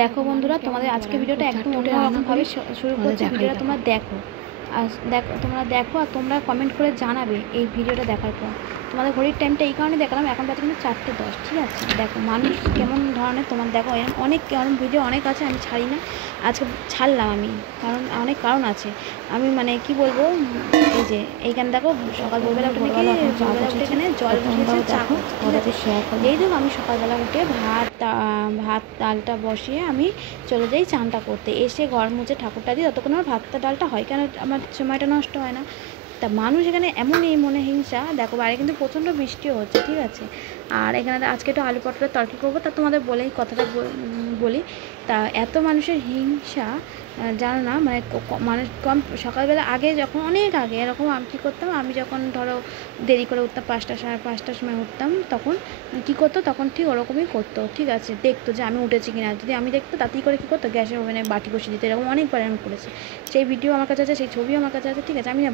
দেখো বন্ধুরা, তোমাদের আজকে ভিডিওটা একদম অন্যরকমভাবে শুরু করছি। ভিডিওটা তোমরা দেখো, আর তোমরা দেখো আর তোমরা কমেন্ট করে জানাবে এই ভিডিওটা দেখার পর। তোমাদের ঘড়ির টাইমটা এই কারণে দেখালাম, এখন বাজে কিন্তু 4:10, ঠিক আছে? দেখো মানুষ কেমন ধরনের, তোমার দেখো এরকম অনেক ভিডিও অনেক আছে, আমি ছাড়ি না, আজকে ছাড়লাম আমি, কারণ অনেক কারণ আছে। আমি মানে কি বলবো, এই যে এইখানে দেখো সকাল ভোরবেলা উঠে এখানে জল বসিয়েছে, চা খাচ্ছে। এই দেখো আমি সকালবেলা উঠে ভাত ডালটা বসিয়ে আমি চলে যাই চানটা করতে, এসে ঘর মুছে ঠাকুরটা দিই, ততক্ষণ আমার ভাতটা ডালটা হয়, কেন আমার সময়টা নষ্ট হয় না। তা মানুষ এখানে এমন এই মনে হিংসা, দেখো বাইরে কিন্তু প্রচণ্ড বৃষ্টিও হচ্ছে, ঠিক আছে? আর এখানে আজকে একটু আলু পটলের তরকারি করবো, তা তোমাদের বলেই কথাটা বলি। তা এত মানুষের হিংসা, জানো না, মানে মানুষ কম সকালবেলা আগে, যখন অনেক আগে এরকম আমি কী করতাম, আমি যখন ধরো দেরি করে উঠতাম, 5টা 5:30টার সময় উঠতাম, তখন কী করতো, তখন ঠিক ওরকমই করতো, ঠিক আছে? দেখতো যে আমি উঠেছি কিনা, যদি আমি দেখতো তাতেই করে কী করতো, গ্যাসের ওভেনে বাটি বসিয়ে দিতে, এরকম অনেকবার আমি করেছি। সেই ভিডিও আমার কাছে আছে, সেই ছবিও আমার কাছে আছে, ঠিক আছে? আমি না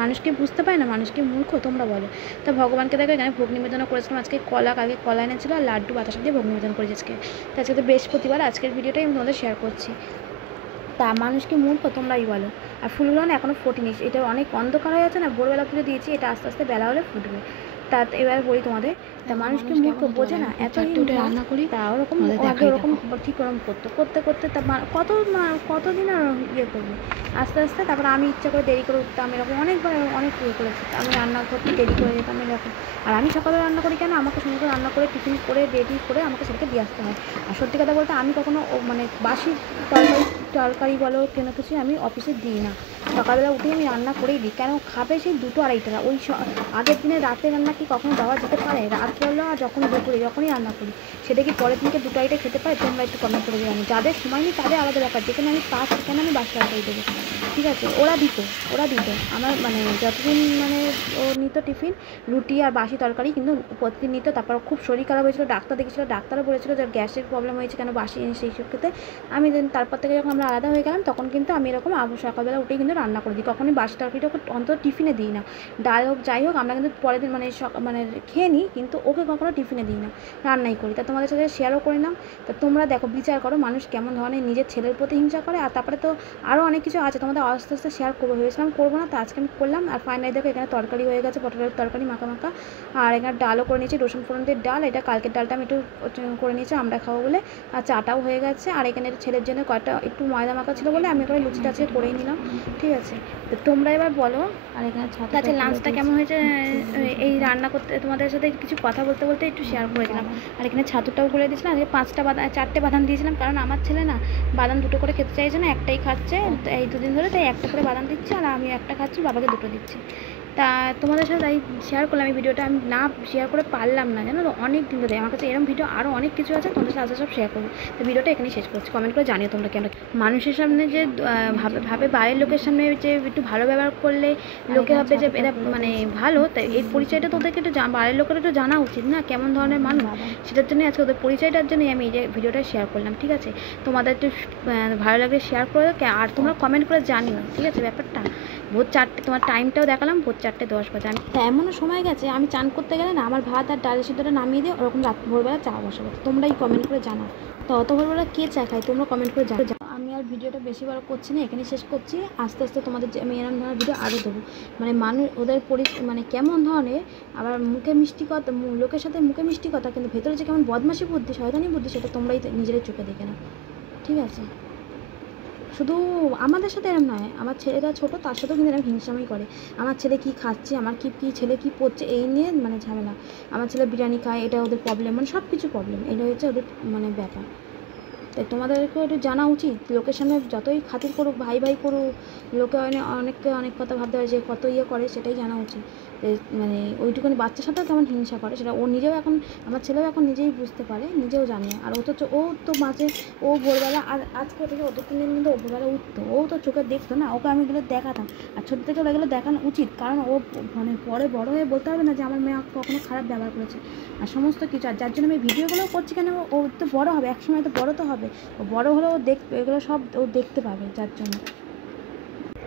মানুষকে বুঝতে পারি না, মানুষকে মূর্খ তোমরা বলো। তো ভগবানকে দেখো এখানে ভোগ নিবেদন করেছিলাম, আজকে কালকে কলা এনেছিলো আর লাড্ডু বাতাসা দিয়ে ভোগ নিবেদন করেছি আজকে। তো আজকে তো বৃহস্পতিবার, আজকের ভিডিওটাই আমি তোমাদের শেয়ার করছি। তা মানুষকে মূর্খ তোমরাই বলো। আর ফুলগুলো না এখনও ফোটেনি, এটা অনেক অন্ধকার হয়ে আছে না, ভোরবেলা পুজো দিয়েছি, এটা আস্তে আস্তে বেলা হলে ফুটবে। তা এবার বলি তোমাদের, তা মানুষকে মূর্খ বোঝে না, এত রান্না করি, তা ওরকম আগে ওরকম ঠিক ওরকম করতে করতে তা কতদিন আর ইয়ে করবে, আস্তে আস্তে। তারপরে আমি ইচ্ছা করে দেরি করে উঠতাম, এরকম অনেকবার অনেক ইয়ে করেছি, আমি রান্না করতে দেরি করে যেতাম এরকম। আর আমি সকালে রান্না করি কেন, আমাকে সুন্দর করে রান্না করে টিফিন করে রেডি করে আমাকে সেটাকে দিয়ে আসতে হয়। আর সত্যি কথা বলতে আমি কখনো মানে বাসি তরকারি বলো কোনো কিছু আমি অফিসে দিই না, সকালবেলা উঠেই আমি রান্না করেই দিই। কেন খাবে সেই 2টো 2:30টা, ওই আগের দিনে রাতে রান্না কি কখনো দেওয়া যেতে পারে? রাত্রেবেলা যখন দুপুরে যখনই রান্না করি, সেটা কি পরের দিনকে 2টো 2:30 খেতে পারে? তোমরা একটু কমেন্ট করে জানি। যাদের সময় নেই তাদের আলাদা ব্যাপার, যেখানে আমি পাঁচ সেখানে আমি বাসি তরকারি দেবো, ঠিক আছে? ওরা দিত আমার মানে যতদিন মানে ও নিত টিফিন, রুটি আর বাসি তরকারি কিন্তু প্রতিদিন নিত। তারপর খুব শরীর খারাপ হয়েছিল, ডাক্তার দেখেছিলো, ডাক্তারও বলেছিলো যে গ্যাসের প্রবলেম হয়েছে, কেন বাসি সেই সব খেতে। আমি তারপর থেকে যখন আমরা আলাদা হয়ে গেলাম, তখন কিন্তু আমি এরকম সকালবেলা উঠেই কিন্তু রান্না করে দিই, কখনই বাসি তরকারিটা ওকে অন্তত টিফিনে দিই না। ডাল হোক যাই হোক, আমরা কিন্তু পরের দিন মানে খেয়ে নিই, কিন্তু ওকে কখনো টিফিনে দিই না, রান্নাই করি। তা তোমাদের সাথে শেয়ারও করে নাও। তা তোমরা দেখো, বিচার করো মানুষ কেমন ধরনের নিজের ছেলের প্রতি হিংসা করে। আর তারপরে তো আরও অনেক কিছু আছে, তোমাদের আস্তে আস্তে শেয়ার করবো, ভেবেছিলাম করবো না, তো আজকে আমি করলাম। আর ফাইনালি দেখো এখানে তরকারি হয়ে গেছে, পটলের তরকারি মাখা মাখা। আর এখানে ডালও করে নিয়েছি, রসুন ফোড়ন দিয়ে ডাল, এটা কালকের ডালটা আমি একটু করে নিয়েছি আমরা খাবো বলে। আর চাটাও হয়ে গেছে। আর এখানে ছেলের জন্য কয়েকটা একটু ময়দা মাখা ছিল বলে আমি এবার লুচি টাচি করেই নিলাম, ঠিক আছে? তো তোমরা এবার বলো। আর এখানে আচ্ছা, লাঞ্চটা কেমন হয়েছে এই রান্না করতে তোমাদের সাথে কিছু কথা বলতে বলতে একটু শেয়ার করে দিলাম। আর এখানে ছাতুটাও করে দিয়েছিলাম, আজকে 4টে বাদাম দিয়েছিলাম, কারণ আমার ছেলে না বাদাম 2টো করে খেতে চাইছে না, একটাই খাচ্ছে এই 2 দিন ধরে, তাই একটা করে বাদাম দিচ্ছি, আর আমি একটা খাচ্ছি, বাবাকে 2টো দিচ্ছি। তা তোমাদের সাথে তাই শেয়ার করলাম এই ভিডিওটা, আমি না শেয়ার করে পারলাম না, জানো তো, অনেক দিন ধরে আমার কাছে এরকম ভিডিও আরও অনেক কিছু আছে, তোমাদের সাথে সব শেয়ার করবো। তো ভিডিওটা এখানেই শেষ করছি, কমেন্ট করে জানিও তোমরা কেমন। মানুষের সামনে যে ভাবে বাইরের লোকের সামনে যে একটু ভালো ব্যবহার করলে লোকে ভাবে যে এরা মানে ভালো, তাই এই পরিচয়টা তোদেরকে একটু বাইরের লোকের একটু জানা উচিত না, কেমন ধরনের মানুষ। সেটার জন্যই আজকে ওদের পরিচয়টার জন্যই আমি এই যে ভিডিওটা শেয়ার করলাম, ঠিক আছে? তোমাদের একটু ভালো লাগলে শেয়ার করে, আর তোমরা কমেন্ট করে জানিও, ঠিক আছে? ব্যাপারটা ভোর 4টে, তোমার টাইমটাও দেখালাম, ভোর 4:10 বাজে। আমি এমনও সময় গেছে আমি চান করতে গেলে না, আমার ভাত আর ডালের সিদ্ধটা নামিয়ে দিয়ে ওরকম ভোরবেলা চা বসাবো। তোমরাই কমেন্ট করে জানাও, তো অত ভোরবেলা কে চা খায়, তোমরা কমেন্ট করে জানাও। আমি আর ভিডিওটা বেশি বড় করছি না, এখানে শেষ করছি। আস্তে আস্তে তোমাদের আমি এরকম ধরনের ভিডিও আরও দেবো, মানে মানুষ ওদের মানে কেমন ধরনের, আবার মুখে মিষ্টি কথা, লোকের সাথে মুখে মিষ্টি কথা, কিন্তু ভেতরে যে কেমন বদমাশি বুদ্ধি, শয়তানি বুদ্ধি, সেটা তোমরাই নিজেরাই চোখে দেখে নাও, ঠিক আছে? শুধু আমাদের সাথে এরকম নয়, আমার ছেলেটা ছোটো, তার সাথেও কিন্তু এরকম হিংসামি করে। আমার ছেলে কী খাচ্ছে, আমার ছেলে কী পড়ছে, এই নিয়ে মানে ঝামেলা। আমার ছেলে বিরিয়ানি খায়, এটা ওদের প্রবলেম, মানে সব কিছু প্রবলেম, এটা হচ্ছে ওদের মানে ব্যাপার। তাই তোমাদেরকেও একটু জানা উচিত, লোকের সামনে যতই খাতির করুক, ভাই করুক, লোকে অনেককে অনেক কথা ভাবতে পারে যে কত ইয়ে করে, সেটাই জানা উচিত। মানে ওইটুকুনি বাচ্চার সাথেও কেমন হিংসা করে, সেটা ও নিজেও এখন, আমার ছেলেও এখন নিজেই বুঝতে পারে, নিজেও জানে। আর ও তো মাঝে ও ভোরবেলা, আর আজকে থেকে ও 2-3 দিন কিন্তু ও ভোরবেলা উঠতো, ও তো চোখে দেখতো না, ওকে আমি এগুলো দেখাতাম। আর ছোটো থেকে এগুলো দেখানো উচিত, কারণ ও মানে পরে বড় হয়ে বলতে হবে না যে আমার মেয়ে কখনো খারাপ ব্যবহার করেছে, আর সমস্ত কিছু। আর যার জন্য আমি ভিডিওগুলোও করছি, কেন ও তো বড় হবে, একসময় তো বড় তো হবে, ও বড় হলেও এগুলো সব ও দেখতে পাবে, যার জন্য।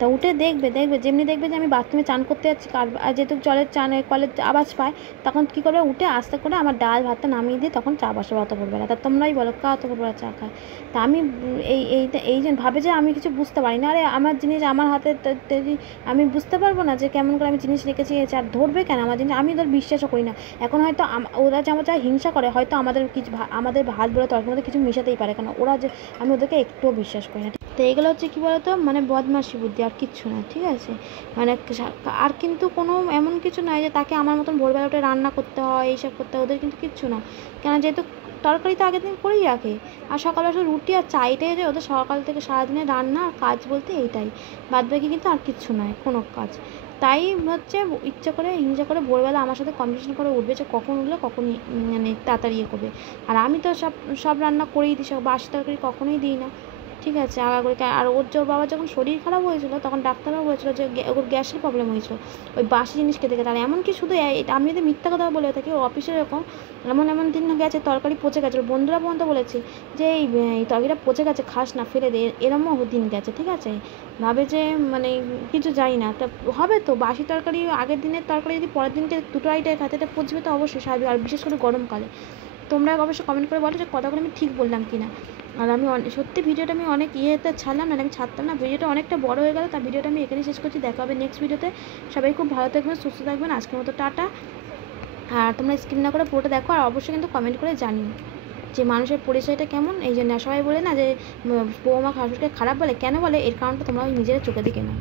তা উঠে দেখবে যেমনি দেখবে যে আমি বাথরুমে চান করতে যাচ্ছি আর যেহেতু জলের কলের আওয়াজ পায়, তখন কী করবে, উঠে আস্তে করে আমার ডাল ভাতটা নামিয়ে দিয়ে তখন চা বসাবো অত ভোরবেলা। তা তোমরাই বলো কা অত ভোরবেলা চা খায়? তা আমি এই যে ভাবে যে আমি কিছু বুঝতে পারি না, আরে আমার জিনিস আমার হাতে, আমি বুঝতে পারবো না যে কেমন করে আমি জিনিস রেখেছি, আর ধরবে কেন আমার জিনিস? আমি ওদের বিশ্বাসও করি না। এখন হয়তো ওরা যে আমার যা হিংসা করে, হয়তো আমাদের কিছু আমাদের ভাত বলে তরকারির মধ্যে কিছু মেশাতেই পারে, কেন ওরা যে, আমি ওদেরকে একটুও বিশ্বাস করি না। তো এগুলো হচ্ছে কী বলতো, মানে বদমাশি বুদ্ধি, আর কিচ্ছু না, ঠিক আছে? মানে আর কিন্তু কোনো এমন কিছু নয় যে তাকে আমার মতন ভোরবেলা উঠে রান্না করতে হয়, এইসব করতে হয়, ওদের কিন্তু কিচ্ছু না। কেন, যেহেতু তরকারি তো আগের দিন করেই রাখে, আর সকালবেলা শুধু রুটি আর চা, এটাই যে ওদের সকাল থেকে সারাদিনে রান্না আর কাজ বলতে এইটাই, বাদ বাকি কিন্তু আর কিচ্ছু নয় কোনো কাজ। তাই হচ্ছে ইচ্ছা করে হিংসা করে ভোরবেলা আমার সাথে কম্পিটিশন করে উঠবে যে কখন উঠলে কখন মানে তাড়াতাড়ি করবে। আর আমি তো সব রান্না করেই দিই, সব বাসি তরকারি কখনোই দিই না, ঠিক আছে? আগাগোড়া। আর ওর বাবার যখন শরীর খারাপ হয়েছিল, তখন ডাক্তারবাবু বলেছিল যে ওর গ্যাসের প্রবলেম হয়েছিল ওই বাসি জিনিস খেতে খেতে। আর এমনকি শুধু আমি যদি মিথ্যা কথা বলে থাকি, ও অফিসে এরকম এমন দিন গেছে তরকারি পচে গেছে, ওর বন্ধুরা পর্যন্ত বলেছে যে এই তরকারিটা পচে গেছে, খাস না, ফেলে দে, এরমও দিন গেছে, ঠিক আছে? ভাবে যে মানে কিছু যাই না, তা হবে তো বাসি তরকারি, আগের দিনের তরকারি যদি পরের দিনকে দুটো আইটাই খাতে, এটা পচবে তো অবশ্যই স্বাভাবিক, আর বিশেষ করে গরমকালে। তোমরা অবশ্যই কমেন্ট করে বলো যে কথাগুলো আমি ঠিক বললাম কি না। আর আমি সত্যি ভিডিওটা আমি অনেক ইয়েতে ছাড়লাম, না আমি ছাড়তাম না, ভিডিওটা অনেকটা বড় হয়ে গেল। তার ভিডিওটা আমি এখানেই শেষ করছি, দেখা হবে নেক্সট ভিডিওতে। সবাই খুব ভালো থাকবেন, সুস্থ থাকবেন, আজকের মতো টাটা। আর তোমরা স্কিপ না করে পুরোটা দেখো, আর অবশ্যই কিন্তু কমেন্ট করে জানিও যে মানুষের পরিচয়টা কেমন। এই জন্য সবাই বলে না যে বৌমা শাশুড়িকে খারাপ বলে, কেন বলে, এর কারণটা তোমরা নিজেরা চোখে দেখে নাও।